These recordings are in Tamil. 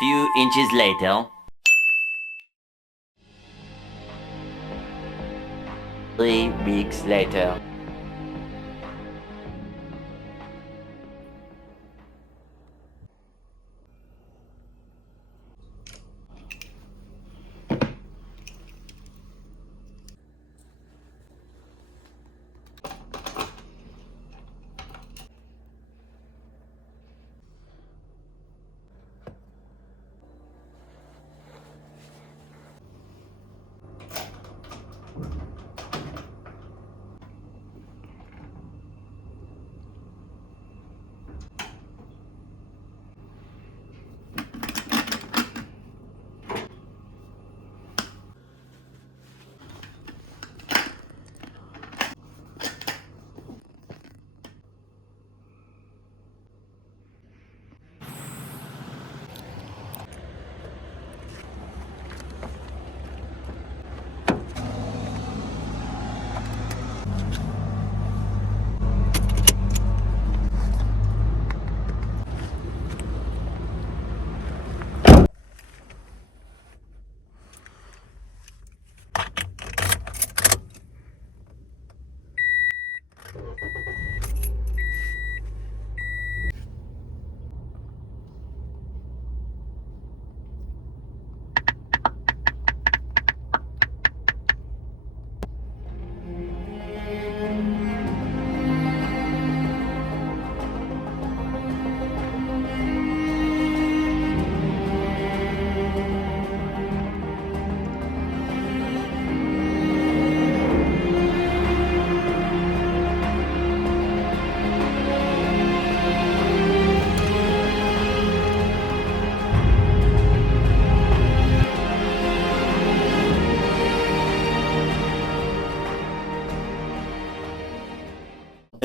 few inches later. 3 weeks later.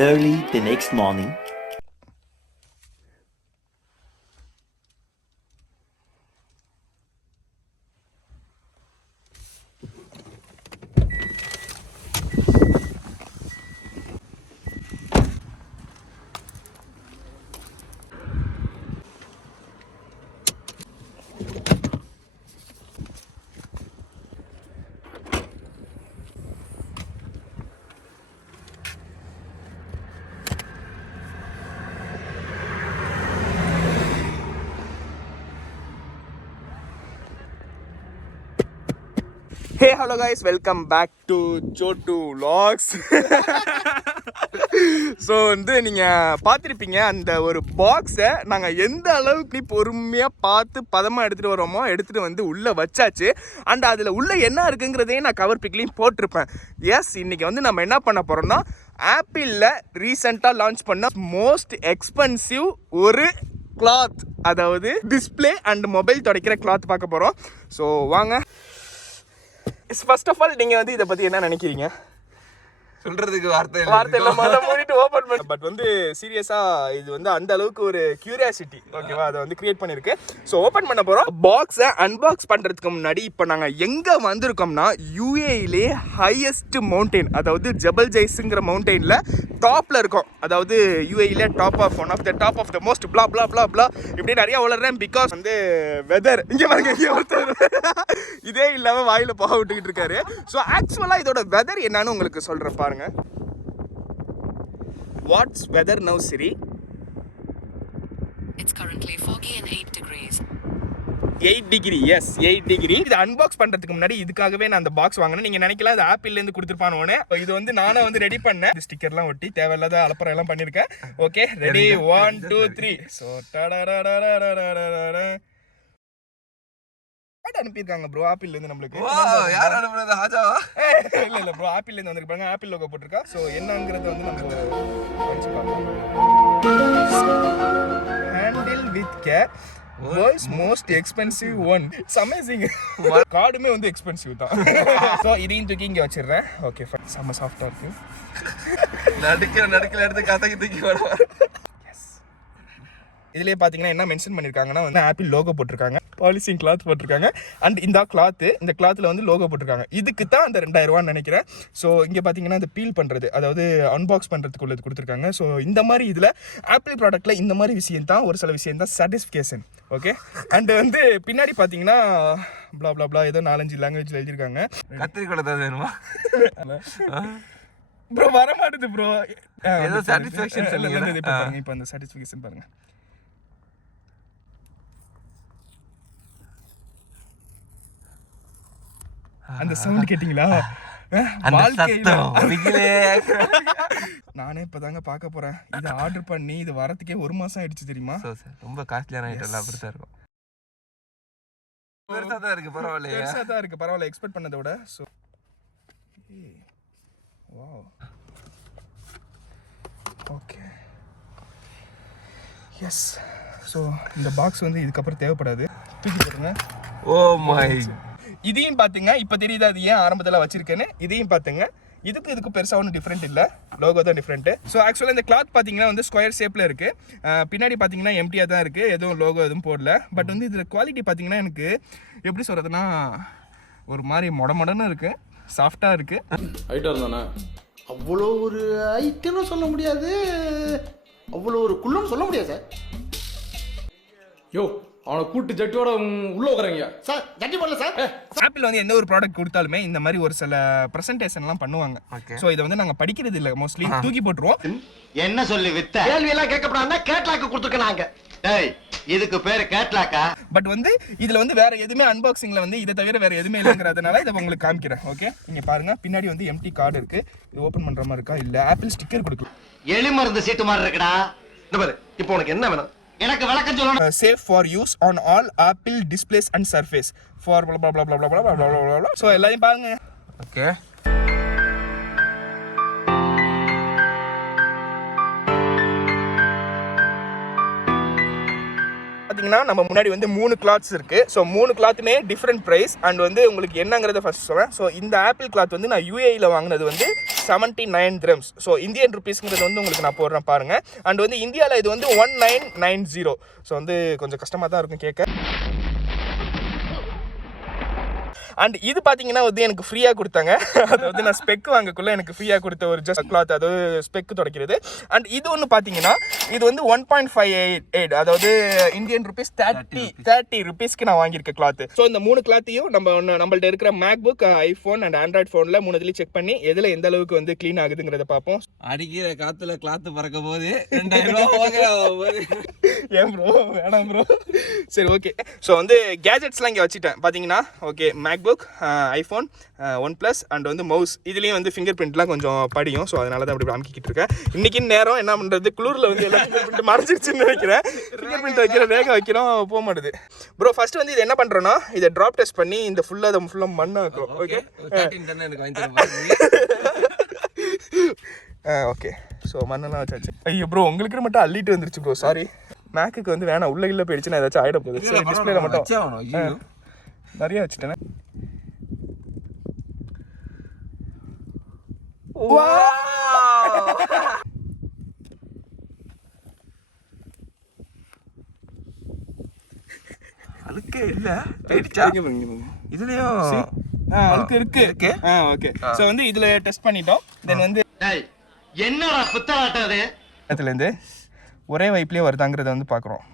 Early the next morning. Hey, hello guys, welcome back to Chotu Vlogs. So நீங்கள் பார்த்துருப்பீங்க அந்த ஒரு பாக்ஸை நாங்கள் எந்த அளவுக்கு பொறுமையாக பார்த்து பதமாக எடுத்துகிட்டு வரோமோ எடுத்துகிட்டு வந்து உள்ளே வச்சாச்சு. அண்ட் அதில் உள்ளே என்ன இருக்குங்கிறதையும் நான் கவர் பிக்லையும் போட்டிருப்பேன். எஸ், இன்றைக்கி வந்து நம்ம என்ன பண்ண போகிறோம்னா ஆப்பிளில் ரீசெண்டாக லான்ச் பண்ண மோஸ்ட் எக்ஸ்பென்சிவ் ஒரு கிளாத், அதாவது டிஸ்பிளே அண்ட் மொபைல் துடைக்கிற கிளாத் பார்க்க போகிறோம். ஸோ வாங்க. ஃபர்ஸ்ட் ஆஃப் ஆல் நீங்கள் வந்து இதை பற்றி என்ன நினைக்கிறீங்க? சொல்றதுக்கு வார்த்தை இல்லாம அதை மூடிட்டு ஓபன் பண்ண. பட் வந்து சீரியஸா இது வந்து அந்த அளவுக்கு ஒரு கியூரியாசிட்டி, ஓகேவா, அதை வந்து கிரியேட் பண்ணிருக்கு. ஸோ ஓபன் பண்ண போறோம். பாக்ஸை அன்பாக்ஸ் பண்றதுக்கு முன்னாடி இப்போ நாங்க எங்க வந்திருக்கோம்னா யூஏஇலே ஹையஸ்ட் மவுண்டெயின், அதாவது ஜபல் ஜெய்ஸுங்கிற மவுண்டெயின்ல டாப்ல இருக்கும். அதாவது யூஏஇல top of one of the top of the most blah blah blah blah இப்படி நிறைய வளர்றேன். பிகாஸ் வந்து வெதர் இங்க பாருங்க, இங்கே ஒருத்தர் இதே இல்லாம வாயில போக விட்டுக்கிட்டு இருக்காரு. ஸோ ஆக்சுவலா இதோட வெதர் என்னன்னு உங்களுக்கு சொல்றேன் பாருங்க. What's weather now, Siri? It's currently foggy and 8 degrees. 8 degree, yes, 8 degree. இது அன்பாக்ஸ் பண்றதுக்கு முன்னாடி இதுக்காகவே நான் அந்த பாக்ஸ் வாங்கினேன். நீங்க நினைக்கலாம் இது ஆப்பிள்ல இருந்து கொடுத்துருப்பானோன்னு. இது வந்து நானே வந்து ரெடி பண்ணேன். இந்த ஸ்டிக்கர்லாம் ஒட்டி தேவையில்லாத அலப்பறம் எல்லாம் பண்ணிருக்கேன். Okay, ready 1 2 3. ஸோ அனுப்பியிருக்காங்க ப்ரோ ஆப்பிள்ல இருந்து நம்மளுக்கு. யார் அனுப்புறது? ஹாஜாவா? இல்ல ப்ரோ, ஆப்பிள்ல இருந்து வந்திருக்காங்க. ஆப்பிள் லோகோ போட்டிருக்கா. ஸோ என்னங்கிறது வந்து நம்ம handle with care, world's most expensive one. It's amazing. கார்டுமே வந்து எக்ஸ்பென்சிவ் தான். ஸோ இதையும் தூக்கி இங்கே வச்சிடுறேன். ஓகே, செம்ம சாஃப்டாக இருக்கு. நடுக்கில் எடுத்து கதைக்கு தூக்கி வருவார். இதுலேயே பார்த்தீங்கன்னா என்ன மென்ஷன் பண்ணியிருக்காங்கன்னா வந்து ஆப்பிள் லோகோ போட்டிருக்காங்க. பாலிசிங் கிளாத் போட்டிருக்காங்க. அண்ட் இந்த கிளாத்தில் வந்து லோகோ போட்டிருக்காங்க. இதுக்கு தான் அந்த 2000 நினைக்கிறேன். ஸோ இங்கே பார்த்தீங்கன்னா இந்த பீல் பண்ணுறது, அதாவது அன்பாக்ஸ் பண்ணுறதுக்கு உள்ளது கொடுத்துருக்காங்க. ஸோ இந்த மாதிரி இதில் ஆப்பிள் ப்ராடக்ட்டில் இந்த மாதிரி விஷயம் தான், ஒரு சில விஷயம் தான் சாட்டிஸ்ஃபிகேஷன். ஓகே. அண்ட் வந்து பின்னாடி பார்த்தீங்கன்னா ப்ளா ப்ளா ப்ளா ஏதோ 4-5 லாங்குவேஜில் எழுதியிருக்காங்க. கத்திரிக்கோளை தான் வேணுமா ப்ரோ? வர மாட்டுது ப்ரோ. ஏதோ சாட்டிஸ்ஃபேக்ஷன் சொல்லுங்க. இப்போ அந்த சாட்டிஸ்ஃபிகேஷன் பாருங்க. அந்த சவுண்ட் கேட்டிங்களா? நானே இப்பதாங்க பார்க்க போறேன். இதை ஆர்டர் பண்ணி இது வரதுக்கே 1 மாசம் ஆயிடுச்சு தெரியுமா? ரொம்ப காஸ்ட்லியான ஐட்டம் எல்லாம் அப்படித்தான் இருக்கும். பெருசா தான் இருக்கு, பரவாயில்ல. பெருசா தான் இருக்கு, பரவாயில்ல. எக்ஸ்பெக்ட் பண்ணதை விட. So wow, okay, yes. So இந்த பாக்ஸ் வந்து இதுக்கப்புறம் தேவைப்படாது, தூக்கி போடுங்க. Oh my. இதையும் பார்த்துங்க, இப்போ தெரியுது அது ஏன் ஆரம்பத்தில் வச்சிருக்கேன்னு. இதையும் பார்த்துங்க, இதுக்கு பெருசாக ஒன்றும் டிஃப்ரெண்ட் இல்லை, லோகோ தான் டிஃப்ரெண்ட்டு. ஸோ ஆக்சுவலாக இந்த கிளாத் பார்த்தீங்கன்னா வந்து ஸ்கொயர் ஷேப்பில் இருக்குது. பின்னாடி பார்த்தீங்கன்னா எம்டியாக தான் இருக்குது, எதுவும் லோகோ எதுவும் போடல. பட் வந்து இதில் குவாலிட்டி பார்த்தீங்கன்னா எனக்கு எப்படி சொல்கிறதுனா ஒரு மாதிரி மொடன்னு இருக்குது, சாஃப்டாக இருக்குது. ஐட்டம் தானே, அவ்வளோ ஒரு ஐட்டம்னு சொல்ல முடியாது, அவ்வளோ ஒரு குள்ளம்னு சொல்ல முடியாது சார். யோ, அவனை கூட்டு ஜட்டியோட உள்ள உட்காரங்க சார். ஜட்டி பண்ணல சார். ஆப்பிள் வந்து எந்த ஒரு ப்ராடக்ட் கொடுத்தாலுமே இந்த மாதிரி ஒரு சில ப்ரெசன்டேஷன்லாம் பண்ணுவாங்க. ஸோ இதை வந்து நாங்கள் படிக்கிறது இல்லை, மோஸ்ட்லி தூக்கி போட்டுருவோம். என்ன சொல்லி வித்த கேள்வி எல்லாம் கேட்கப்படாதுன்னா கேட்லாக்கு கொடுத்துருக்காங்க. டேய், இதுக்கு பேரு கேட்லாக்கா? பட் வந்து இதுல வந்து வேற எதுவுமே அன்பாக்சிங்ல வந்து இதை தவிர வேற எதுவுமே இல்லைங்கிறதுனால இதை உங்களுக்கு காமிக்கிறேன். ஓகே, இங்க பாருங்க, பின்னாடி வந்து எம்டி கார்டு இருக்கு. இது ஓபன் பண்ற மாதிரி இருக்கா? இல்ல, ஆப்பிள் ஸ்டிக்கர் கொடுக்கலாம். எலி மருந்து சீட்டு மாதிரி இருக்குடா. இந்த பாரு, இப்போ உனக்கு என்ன வேணும்? எனக்கு விளக்கம் சொல்லணும். Safe for use on all apple displays and surface for blah blah blah blah blah blah blah blah. So எல்லாத்தையும் பாருங்க. ஓகே, பார்த்தீங்கன்னா நம்ம முன்னாடி வந்து 3 கிளாத்ஸ் இருக்குது. ஸோ 3 கிளாத்துமே டிஃப்ரெண்ட் ப்ரைஸ். அண்ட் வந்து உங்களுக்கு என்னங்கிறத ஃபர்ஸ்ட் சொல்கிறேன். ஸோ இந்த ஆப்பிள் கிளாத் வந்து நான் யூஏஇயில் வாங்கினது வந்து 79 dirhams. ஸோ இந்தியன் ருபீஸ்ங்கிறது வந்து உங்களுக்கு நான் போடுறேன் பாருங்கள். அண்ட் வந்து இந்தியாவில் இது வந்து 1990. ஸோ வந்து கொஞ்சம் கஷ்டமாக தான் இருக்கும் கேட்க. அண்ட் இது பார்த்தீங்கன்னா வந்து எனக்கு ஃப்ரீயாக கொடுத்தாங்க. அது வந்து நான் ஸ்பெக் வாங்கக்குள்ள எனக்கு ஃப்ரீயாக கொடுத்த ஒரு ஜஸ்ட் கிளாத், அதாவது ஸ்பெக் துடைக்கிறது. அண்ட் இது ஒன்று பார்த்தீங்கன்னா இது வந்து 1.58, அதாவது இந்தியன் ருபீஸ் 30 ருபீஸ்க்கு நான் வாங்கியிருக்கேன் கிளாத். ஸோ இந்த 3 கிளாத்தையும் நம்மள்ட்ட இருக்கிற மேக்புக், ஐஃபோன் அண்ட் ஆண்ட்ராய்ட் ஃபோனில் 3 செக் பண்ணி எதில் எந்த அளவுக்கு வந்து க்ளீன் ஆகுதுங்கிறத பார்ப்போம். அடிக்கிற காத்துல கிளாத்து பறக்க போது 2000 ஏன் ப்ரோ? வேணாம் ப்ரோ. சரி, ஓகே. ஸோ வந்து கேஜெட்ஸ்லாம் இங்கே வச்சுட்டேன் பார்த்தீங்கன்னா. Okay, MacBook, iPhone, OnePlus and வந்து மவுஸ். இதுலேயும் வந்து ஃபிங்கர் பிரிண்ட்லாம் கொஞ்சம் படியும். ஸோ அதனால தான் அப்படி அமைக்கிட்டு இருக்கேன். இன்னைக்கு நேரம் என்ன பண்ணுறது, குளூரில் வந்து எல்லா ஃபிங்கர் பிரிண்ட் மறைஞ்சிருச்சுன்னு நினைக்கிறேன். ஃபிங்கர் பிரிண்ட் வைக்கிற வேக வைக்கிறோம், போக மாட்டுது ப்ரோ. ஃபர்ஸ்ட் வந்து இது என்ன பண்ணுறோன்னா, இதை ட்ராப் டெஸ்ட் பண்ணி இந்த ஃபுல்லாக மண்ணாக்கும். Okay, okay. ஸோ மண்ணெல்லாம் வச்சாச்சு. ஐயோ ப்ரோ, உங்களுக்கு மட்டும் அள்ளிட்டு வந்துருச்சு ப்ரோ, சாரி. மேக்குக்கு வந்து வேணாம், உள்ள போயிடுச்சுன்னா ஏதாச்சும் ஆகிட போகுது. சரி, டிஸ்பிளேல மட்டும் நிறைய வச்சுட்டேன். அழுக்கே இல்ல, இதுலயும் அழுக்கு இருக்கு. ஓகே. ஸோ வந்து இதுல டெஸ்ட் பண்ணிட்டோம். தென் வந்து என்னடா புத்தலாட்டம் அது? இதுல இருந்து ஒரே வைப்லயே வருதாங்கிறத வந்து பாக்குறோம்.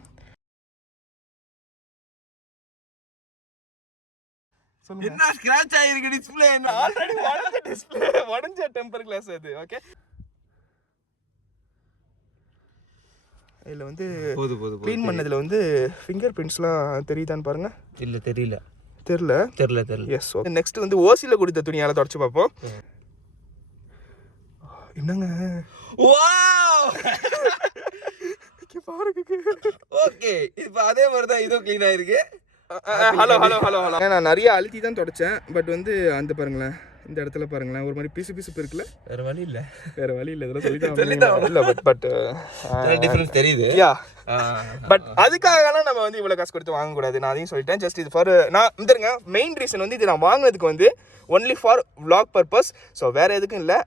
என்ன ஸ்கிராட்ச் ஆயிருக்கு டிஸ்ப்ளே? என்ன ஆல்ரெடி உடைஞ்ச டிஸ்ப்ளே, உடைஞ்ச டெம்பர் கிளாஸ் அது. ஓகே, இதுல வந்து க்ளீன் பண்ணதுல வந்து ஃபிங்கர் பிரிண்ட்ஸ்லாம் தெரியுதான்னு பாருங்க. இல்ல, தெரியல. எஸ். ஓகே, நெக்ஸ்ட் வந்து ஓசில கொடுத்த துணியால தொடச்சு பார்ப்போம். என்னங்க, வாவ், பாருங்க. ஓகே, இப்போ அதே மாதிரி தான் இதுவும் க்ளீன் ஆயிருக்கு. ஹலோ. நான் நிறைய அழுத்தி தான் தொடச்சேன். பட் வந்து அந்த பாருங்களேன், இந்த இடத்துல பாருங்களேன், ஒரு மாதிரி பிசு இருக்குல்ல. வேற வழி இல்லை, இதெல்லாம் சொல்லிதான் இல்லை. பட் டிஃபரன்ஸ் தெரியுது. பட் அதுக்காகலாம் நம்ம வந்து இவ்வளோ காசு கொடுத்து வாங்கக்கூடாது. நான் அதையும் சொல்லிட்டேன். ஜஸ்ட் இது ஃபார் நான் வந்துருங்க. மெயின் ரீசன் வந்து இது நான் வாங்கினதுக்கு வந்து only for vlog purpose. So வேற எதுக்கும் இல்லை.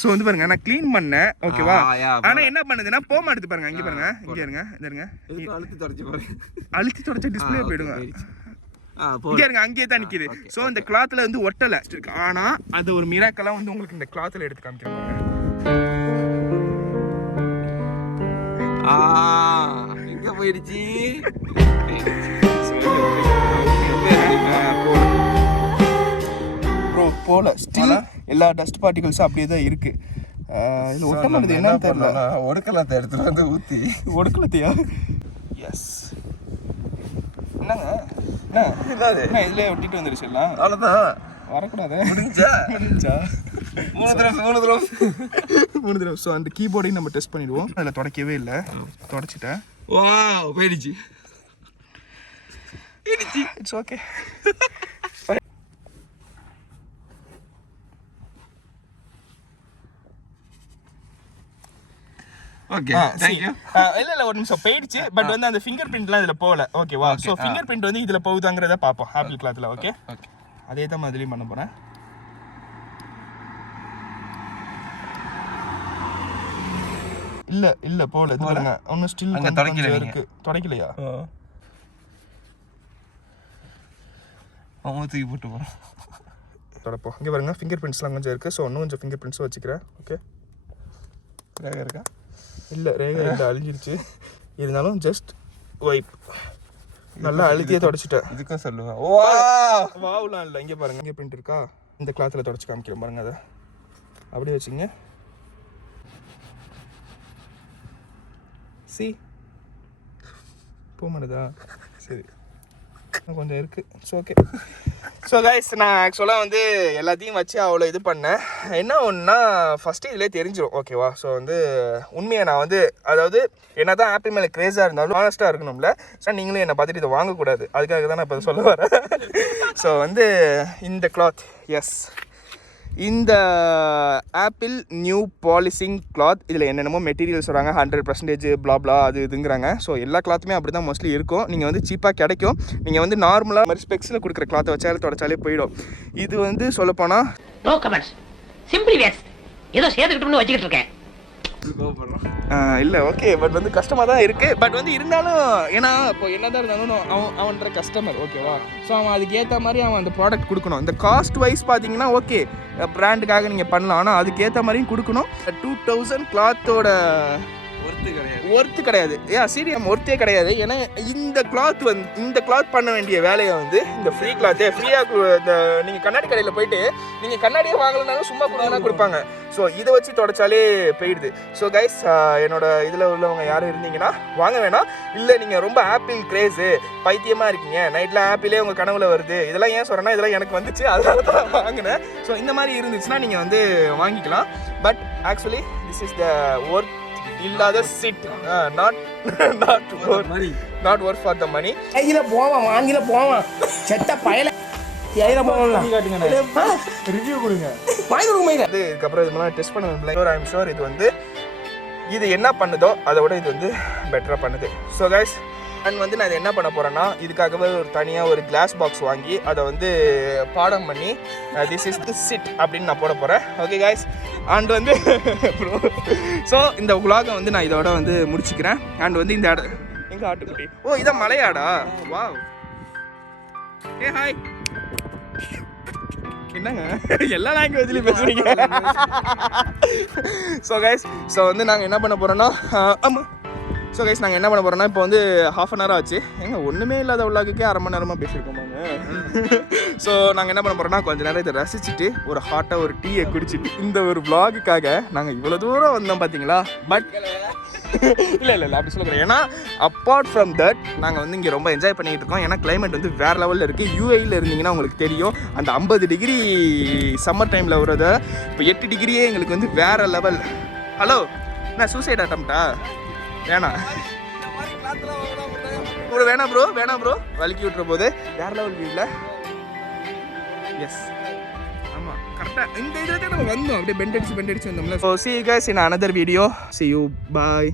ஸோ வந்து பாருங்க நான் க்ளீன் பண்ணேன் ஓகேவா. ஆனா என்ன பண்ணுதுன்னா போக மாட்டுது பாருங்க. இங்க பாருங்க, இங்க இருங்க, இந்த இருங்க, அழுத்தி தொடச்ச டிஸ்பிளே போயிடுங்க. இங்க இருங்க, அங்கேயே தான் நிக்குது. ஸோ இந்த கிளாத்ல வந்து ஒட்டலை, ஆனா அது ஒரு மிராக்கலா வந்து உங்களுக்கு இந்த கிளாத்ல எடுத்து காமிக்கிறேன். எங்க போயிடுச்சு ப்ரோ? போல, ஸ்டில் எல்லா டஸ்ட் பார்ட்டிகல்ஸும் அப்படியே தான் இருக்கு. இது ஒட்ட மாட்டேது, என்னன்னு தெரியல. ஒடுக்கலத்தை எடுத்துட்டு வந்து ஊத்தி ஒடுக்கலத்தையா? எஸ். என்னங்க என்ன இதுலயே ஒட்டிட்டு வந்துருச்சு எல்லாம்? அவ்வளோதான், வரக்கூடாது. முடிஞ்சா 3 தடவை. ஸோ அந்த கீபோர்டையும் நம்ம டெஸ்ட் பண்ணிடுவோம். அதில் தொடக்கவே இல்லை, தொடச்சிட்டேன். போயிடுச்சு. It's okay. Okay, thank you. இல்ல ஒரு நிமிஷம் போயிடுச்சு. பட் வந்து அந்த ஃபிங்கர் பிரிண்ட்லாம் இதுல போகல. ஓகேவா? ஸோ ஃபிங்கர் பிரிண்ட் வந்து இதுல போகுதாங்கிறத பார்ப்போம் ஆப்பிள் கிளாத்ல. ஓகே, அதே தான் அதுலயும் பண்ண போறேன். இல்ல போல, இது பாருங்க ஒன்னும் ஸ்டில் அங்க தொடக்கல இருக்கு. தொடக்கலையா? தூக்கி போட்டு போறோம். தொடப்போம். இங்க பாருங்க ஃபிங்கர் பிரிண்ட்ஸ்லாம் கொஞ்சம் இருக்கு. ஸோ இன்னும் கொஞ்சம் ஃபிங்கர் பிரிண்ட்ஸும் வச்சுக்கிறேன். ஓகே, ரேகா இருக்கா? இல்லை, ரேகா இல்லை, அழிஞ்சிருச்சு. இருந்தாலும் ஜஸ்ட் வைப் நல்லா அழுத்தியே தொடச்சிட்டேன். இதுக்கும் சொல்லுவேன். வாவுலாம் இல்லை. இங்கே பாருங்க, இங்கே பிரிண்ட் இருக்கா? இந்த கிளாத்தில் தொடச்சி காமிக்கிறேன் பாருங்க. அதை அப்படியே வச்சுங்க. சி போக மாட்டேதா? சரி, கொஞ்சம் இருக்கு. It's okay. ஸோ கைஸ், நான் ஆக்சுவலாக வந்து எல்லாத்தையும் வச்சு அவ்வளோ இது பண்ணேன். என்ன ஒன்றுனா ஃபஸ்ட்டு இதிலே தெரிஞ்சிடும். ஓகேவா? ஸோ வந்து உண்மையை நான் வந்து, அதாவது என்ன தான் ஆப்பிள் மேலே க்ரேஸாக இருந்தாலும் ஆனஸ்ட்டாக இருக்கணும்ல. ஸோ நீங்களும் என்னை பார்த்துட்டு இதை வாங்கக்கூடாது. அதுக்காக தான் நான் இப்போ சொல்ல வரேன். ஸோ வந்து இந்த கிளாத், எஸ், இந்த ஆப்பிள் நியூ பாலிசிங் கிளாத். இதில் என்னென்னமோ மெட்டீரியல்ஸ் வராங்க, 100% பிளாப்லா அது இதுங்கிறாங்க. ஸோ எல்லா கிளாத்துமே அப்படி தான் மோஸ்ட்லி இருக்கும். நீங்கள் வந்து சீப்பாக கிடைக்கும். நீங்கள் வந்து நார்மலாக மாதிரி ஸ்பெக்ஸில் கொடுக்குற கிளாத்தை வச்சாலே தொடச்சாலே போயிடும். இது வந்து சொல்லப்போனால் நோ கமெண்ட்ஸ், சிம்பிளி வேஸ்ட், ஏதோ சேர்த்துக்கிட்டோம்னு வச்சுக்கிட்டு இருக்கேன். இல்லை ஓகே, பட் வந்து கஷ்டமாக தான் இருக்குது. பட் வந்து இருந்தாலும், ஏன்னா இப்போ என்ன தான் இருந்தாலும் அவன்ற கஸ்டமர். ஓகேவா? ஸோ அவன் அதுக்கு ஏற்ற மாதிரி அவன் அந்த ப்ராடக்ட் கொடுக்கணும். இந்த காஸ்ட் வைஸ் பார்த்தீங்கன்னா ஓகே, பிராண்டுக்காக நீங்கள் பண்ணலாம். ஆனால் அதுக்கேற்ற மாதிரியும் கொடுக்கணும். 2000 கிளாத்தோட ஒர்த்து கிடையாது. சீரியம் ஒர்த்தே கிடையாது. ஏன்னா இந்த கிளாத் வந்து, இந்த கிளாத் பண்ண வேண்டிய வேலையை வந்து இந்த ஃப்ரீ கிளாத்தே ஃப்ரீயாக, இந்த நீங்கள் கண்ணாடி கடையில் போயிட்டு நீங்கள் கண்ணாடியே வாங்கலனாலும் சும்மா கொடுங்கன்னா கொடுப்பாங்க. ஸோ இதை வச்சு தொடச்சாலே போயிடுது. ஸோ கைஸ், என்னோட இதில் உள்ளவங்க யாரும் இருந்தீங்கன்னா வாங்க வேணாம். இல்லை நீங்கள் ரொம்ப ஆப்பிள் கிரேஸு பைத்தியமாக இருக்கீங்க, நைட்டில் ஆப்பிளே உங்கள் கனவுல வருது, இதெல்லாம் ஏன் சொல்கிறேன்னா இதெல்லாம் எனக்கு வந்துச்சு, அதனால தான் வாங்கினேன். ஸோ இந்த மாதிரி இருந்துச்சுன்னா நீங்கள் வந்து வாங்கிக்கலாம். But actually this is the work இல்லாத சிட், not work for the money. கையில போவான், வாங்கில போவான், செத்த பயல கையில போவான். ரிவ்யூ கொடுங்க, வாங்கி கொடுங்க. இதுக்கப்புறம் இதெல்லாம் டெஸ்ட் பண்ண ஐ எம் ஷூர் இது வந்து இது என்ன பண்ணுதோ அதை விட இது வந்து பெட்டராக பண்ணுது. ஸோ கைஸ், அண்ட் வந்து நான் இது என்ன பண்ண போகிறேன்னா, இதுக்காகவே ஒரு தனியாக ஒரு கிளாஸ் பாக்ஸ் வாங்கி அதை வந்து பாடம் பண்ணி திஸ் இஸ் தி சிட் அப்படின்னு நான் போட போகிறேன். ஓகே கைஸ், அண்ட் வந்து ஸோ இந்த vlog வந்து நான் இதோட வந்து முடிச்சுக்கிறேன். அண்ட் வந்து இந்த எங்கள் ஆட்டுக்குட்டி, ஓ இதான் மலையாடா? வாவ், ஏ ஹாய். என்னங்க எல்லா லாங்குவேஜ்லையும் பேசுறீங்க? ஸோ கைஸ், ஸோ வந்து நாங்கள் என்ன பண்ண போகிறோன்னா, ஆமாம், ஸோ கைஸ் நாங்கள் என்ன பண்ண போகிறோன்னா, இப்போ வந்து ½ an hour ஆச்சு. ஏங்க ஒன்றுமே இல்லாத விளாக்குக்கே அரை மணி நேரமாக பேசியிருக்கோமாங்க. ஸோ நாங்கள் என்ன பண்ண போகிறோன்னா, கொஞ்சம் நேரம் இதை ரசிச்சுட்டு ஒரு ஹாட்டாக ஒரு டீயை குடிச்சிட்டு இந்த ஒரு vlogக்காக நாங்கள் இவ்வளோ தூரம் வந்தோம் பார்த்தீங்களா. பட் இல்லை அப்படி சொல்லக்கூடாது. ஏன்னா அப்பார்ட் ஃப்ரம் தட் நாங்கள் வந்து இங்கே ரொம்ப என்ஜாய் பண்ணிகிட்டு இருக்கோம். ஏன்னா கிளைமேட் வந்து வேறு லெவலில் இருக்குது. யூஏயில் இருந்தீங்கன்னா உங்களுக்கு தெரியும், அந்த 50 டிகிரி சம்மர் டைமில் வரத இப்போ 8 டிகிரியே எங்களுக்கு வந்து வேறு லெவல். ஹலோ, என்ன சூசைட் அட்டம்ப்டா? வேணாம் வேணாம் ப்ரோ, வலிக்கி விட்டுற போது வேற லெவல் வியூவில். எஸ், ஆமாம், கரெக்டாக இந்த இதில் தான் நம்ம வந்தோம். அப்படியே பெண்ட் அடிச்சு வந்தோம்ல. So see you guys in another video. See you, bye.